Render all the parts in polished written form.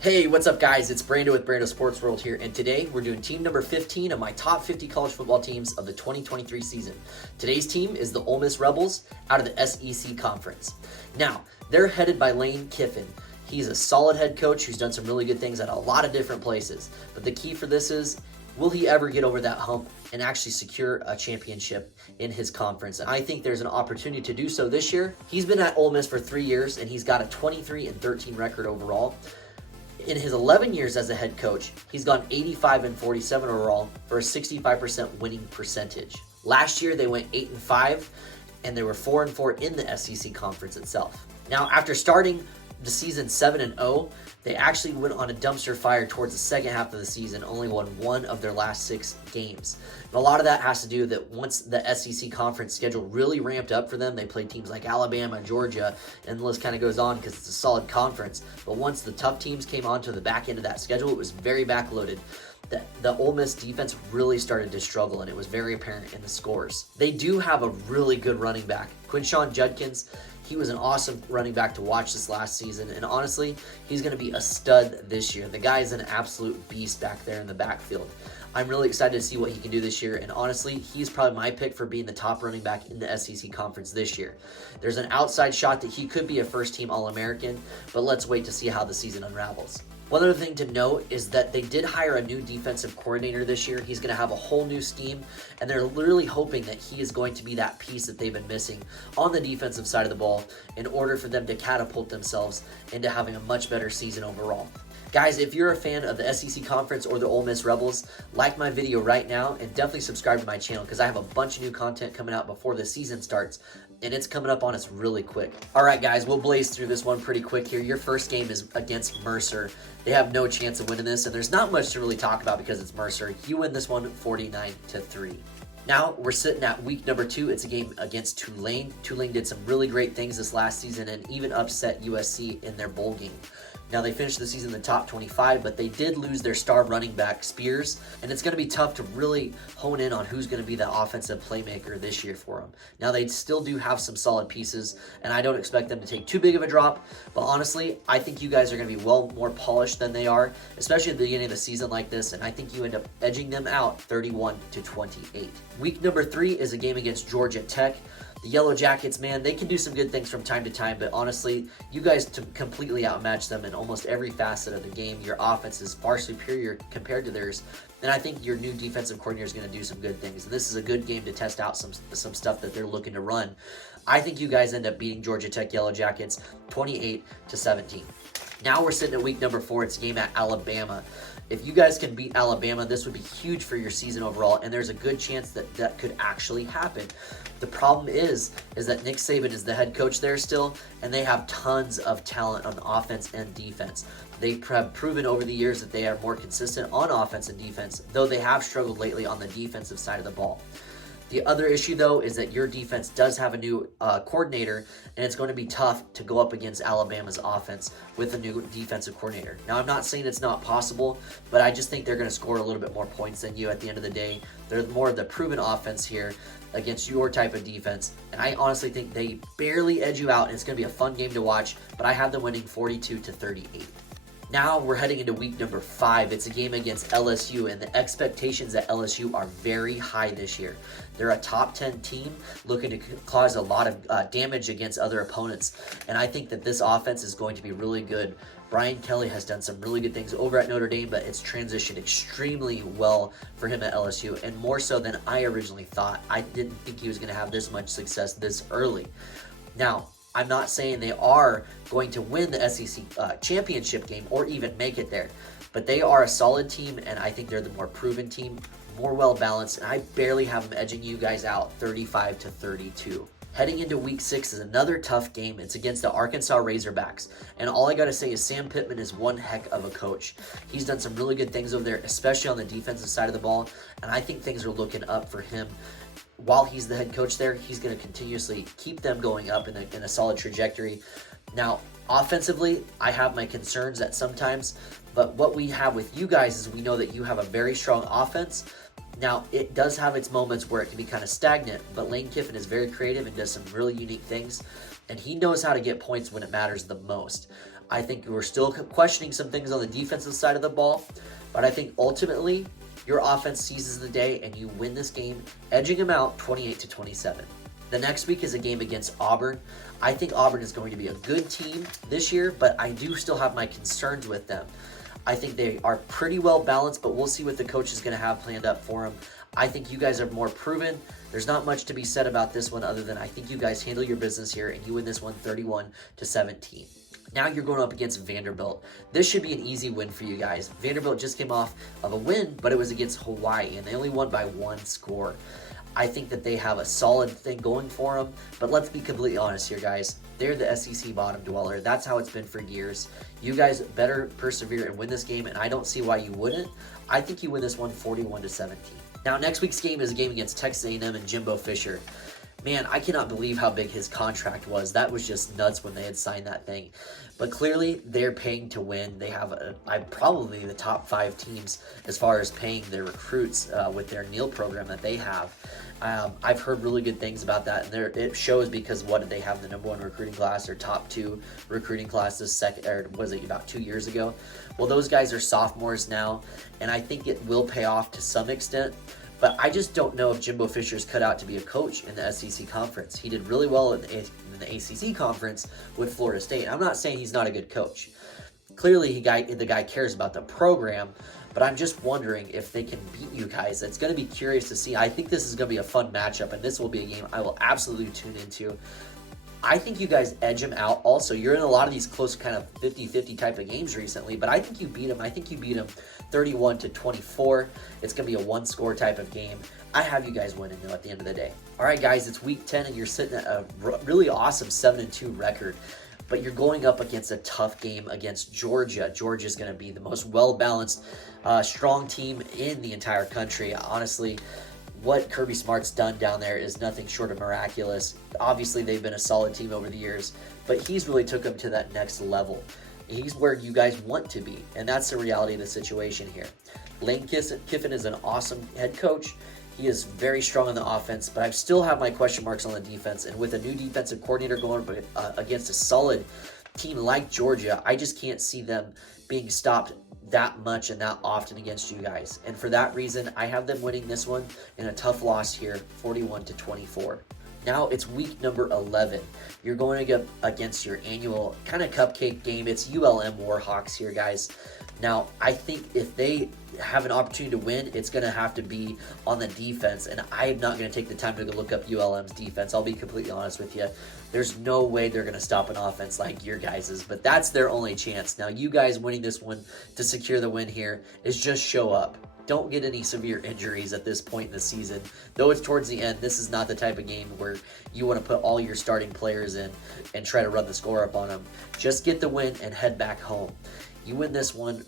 Hey, what's up, guys? It's Brando with Brando Sports World here, and today we're doing team number 15 of my top 50 college football teams of the 2023 season. Today's team is the Ole Miss Rebels out of the SEC Conference. Now, they're headed by Lane Kiffin. He's a solid head coach who's done some really good things at a lot of different places, but the key for this is, will he ever get over that hump and actually secure a championship in his conference? And I think there's an opportunity to do so this year. He's been at Ole Miss for 3 years, and he's got a 23-13 record overall. In his 11 years as a head coach, he's gone 85-47 overall for a 65% winning percentage. Last year, they went 8-5, and they were 4-4 in the SEC conference itself. Now, after starting the season 7-0, they actually went on a dumpster fire towards the second half of the season, only won one of their last 6 games. And a lot of that has to do that once the SEC conference schedule really ramped up for them, they played teams like Alabama, Georgia, and the list kind of goes on because it's a solid conference. But once the tough teams came onto the back end of that schedule, it was very backloaded. The Ole Miss defense really started to struggle, and it was very apparent in the scores. They do have a really good running back. Quinshawn Judkins, he was an awesome running back to watch this last season, and honestly, he's going to be a stud this year. The guy is an absolute beast back there in the backfield. I'm really excited to see what he can do this year, and honestly, he's probably my pick for being the top running back in the SEC Conference this year. There's an outside shot that he could be a first-team All-American, but let's wait to see how the season unravels. One other thing to note is that they did hire a new defensive coordinator this year. He's going to have a whole new scheme, and they're literally hoping that he is going to be that piece that they've been missing on the defensive side of the ball in order for them to catapult themselves into having a much better season overall. Guys, if you're a fan of the SEC Conference or the Ole Miss Rebels, like my video right now and definitely subscribe to my channel because I have a bunch of new content coming out before the season starts, and it's coming up on us really quick. All right, guys, we'll blaze through this one pretty quick here. Your first game is against Mercer. They have no chance of winning this, and there's not much to really talk about because it's Mercer. You win this one 49-3. Now, we're sitting at week number 2. It's a game against Tulane. Tulane did some really great things this last season and even upset USC in their bowl game. Now, they finished the season in the top 25, but they did lose their star running back, Spears, and it's going to be tough to really hone in on who's going to be the offensive playmaker this year for them. Now, they still do have some solid pieces, and I don't expect them to take too big of a drop, but honestly, I think you guys are going to be well more polished than they are, especially at the beginning of the season like this, and I think you end up edging them out 31-28. Week number 3 is a game against Georgia Tech. The Yellow Jackets, man, they can do some good things from time to time, but honestly, you guys completely outmatch them in almost every facet of the game. Your offense is far superior compared to theirs, and I think your new defensive coordinator is going to do some good things. And this is a good game to test out some stuff that they're looking to run. I think you guys end up beating Georgia Tech Yellow Jackets 28-17. Now we're sitting at week number 4. It's a game at Alabama. If you guys can beat Alabama, this would be huge for your season overall, and there's a good chance that that could actually happen. The problem is that Nick Saban is the head coach there still, and they have tons of talent on offense and defense. They have proven over the years that they are more consistent on offense and defense, though they have struggled lately on the defensive side of the ball. The other issue, though, is that your defense does have a new coordinator, and it's going to be tough to go up against Alabama's offense with a new defensive coordinator. Now, I'm not saying it's not possible, but I just think they're going to score a little bit more points than you at the end of the day. They're more of the proven offense here against your type of defense, and I honestly think they barely edge you out, and it's going to be a fun game to watch, but I have them winning 42-38. Now we're heading into week number 5. It's a game against LSU, and the expectations at LSU are very high this year. They're a top 10 team looking to cause a lot of damage against other opponents, and I think that this offense is going to be really good. Brian Kelly has done some really good things over at Notre Dame, but it's transitioned extremely well for him at LSU, and more so than I originally thought. I didn't think he was going to have this much success this early. Now, I'm not saying they are going to win the SEC championship game or even make it there, but they are a solid team, and I think they're the more proven team, more well-balanced, and I barely have them edging you guys out 35-32. Heading into week 6 is another tough game. It's against the Arkansas Razorbacks, and all I got to say is Sam Pittman is one heck of a coach. He's done some really good things over there, especially on the defensive side of the ball, and I think things are looking up for him. While he's the head coach there, he's going to continuously keep them going up in a solid trajectory. Now, offensively, I have my concerns at sometimes, but what we have with you guys is we know that you have a very strong offense. Now, it does have its moments where it can be kind of stagnant, but Lane Kiffin is very creative and does some really unique things, and he knows how to get points when it matters the most. I think we're still questioning some things on the defensive side of the ball, but I think ultimately your offense seizes the day and you win this game, edging them out 28-27. The next week is a game against Auburn. I think Auburn is going to be a good team this year, but I do still have my concerns with them. I think they are pretty well balanced, but we'll see what the coach is going to have planned up for them. I think you guys are more proven. There's not much to be said about this one other than I think you guys handle your business here and you win this one 31-17. Now you're going up against Vanderbilt. This should be an easy win for you guys. Vanderbilt just came off of a win, but it was against Hawaii, and they only won by 1 score. I think that they have a solid thing going for them, but let's be completely honest here, guys. They're the SEC bottom dweller. That's how it's been for years. You guys better persevere and win this game, and I don't see why you wouldn't. I think you win this one 41-17. Now, next week's game is a game against Texas A&M and Jimbo Fisher. Man, I cannot believe how big his contract was. That was just nuts when they had signed that thing. But clearly, they're paying to win. They have probably the top 5 teams as far as paying their recruits with their NEAL program that they have. I've heard really good things about that, and it shows because what did they have the #1 recruiting class or top 2 recruiting classes about 2 years ago? Well, those guys are sophomores now, and I think it will pay off to some extent. But I just don't know if Jimbo Fisher's cut out to be a coach in the SEC conference. He did really well in the ACC conference with Florida State. I'm not saying he's not a good coach. Clearly, the guy cares about the program, but I'm just wondering if they can beat you guys. It's going to be curious to see. I think this is going to be a fun matchup, and this will be a game I will absolutely tune into. I think you guys edge them out also. You're in a lot of these close kind of 50-50 type of games recently, but I think you beat them. I think you beat them 31-24. It's going to be a 1-score type of game. I have you guys winning, though, at the end of the day. All right, guys, it's week 10, and you're sitting at a really awesome 7-2 record, but you're going up against a tough game against Georgia. Georgia's going to be the most well-balanced, strong team in the entire country. Honestly, what Kirby Smart's done down there is nothing short of miraculous. Obviously, they've been a solid team over the years, but he's really took them to that next level. He's where you guys want to be, and that's the reality of the situation here. Lane Kiffin is an awesome head coach. He is very strong on the offense, but I still have my question marks on the defense, and with a new defensive coordinator going up against a solid team like Georgia, I just can't see them being stopped that much and that often against you guys. And for that reason, I have them winning this one in a tough loss here, 41-24. Now it's week number 11. You're going to get against your annual kind of cupcake game. It's ULM Warhawks here, guys. Now, I think if they have an opportunity to win, it's going to have to be on the defense, and I am not going to take the time to go look up ULM's defense. I'll be completely honest with you. There's no way they're going to stop an offense like your guys's, but that's their only chance. Now, you guys winning this one to secure the win here is just show up. Don't get any severe injuries at this point in the season. Though it's towards the end, this is not the type of game where you want to put all your starting players in and try to run the score up on them. Just get the win and head back home. You win this one,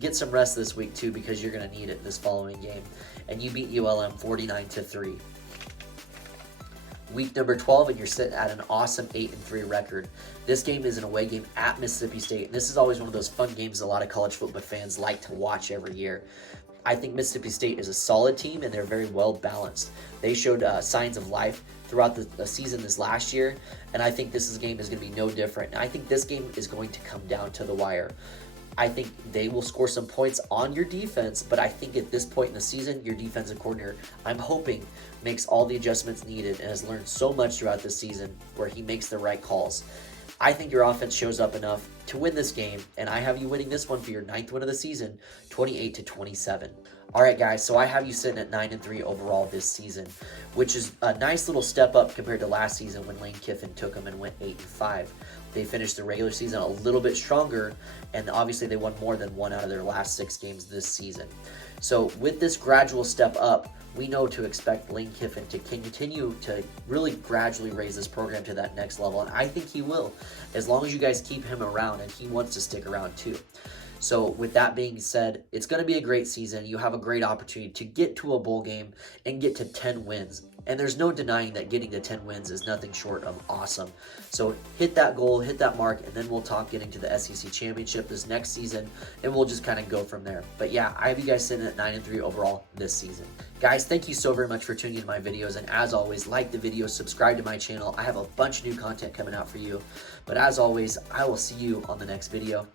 get some rest this week too, because you're going to need it this following game. And you beat ULM 49-3. Week number 12, and you're sitting at an awesome 8-3 record. This game is an away game at Mississippi State, and this is always one of those fun games a lot of college football fans like to watch every year. I think Mississippi State is a solid team, and they're very well balanced. They showed signs of life throughout the season this last year, and I think this game is going to be no different. And I think this game is going to come down to the wire. I think they will score some points on your defense, but I think at this point in the season, your defensive coordinator, I'm hoping, makes all the adjustments needed and has learned so much throughout this season where he makes the right calls. I think your offense shows up enough to win this game, and I have you winning this one for your 9th win of the season, 28-27. All right, guys, so I have you sitting at 9-3 overall this season, which is a nice little step up compared to last season when Lane Kiffin took them and went 8-5. They finished the regular season a little bit stronger, and obviously they won more than 1 out of their last 6 games this season. So with this gradual step up, we know to expect Lane Kiffin to continue to really gradually raise this program to that next level, and I think he will, as long as you guys keep him around, and he wants to stick around too. So with that being said, it's going to be a great season. You have a great opportunity to get to a bowl game and get to 10 wins. And there's no denying that getting to 10 wins is nothing short of awesome. So hit that goal, hit that mark, and then we'll talk getting to the SEC championship this next season, and we'll just kind of go from there. But yeah, I have you guys sitting at 9-3 overall this season. Guys, thank you so very much for tuning into my videos, and as always, like the video, subscribe to my channel. I have a bunch of new content coming out for you. But as always, I will see you on the next video.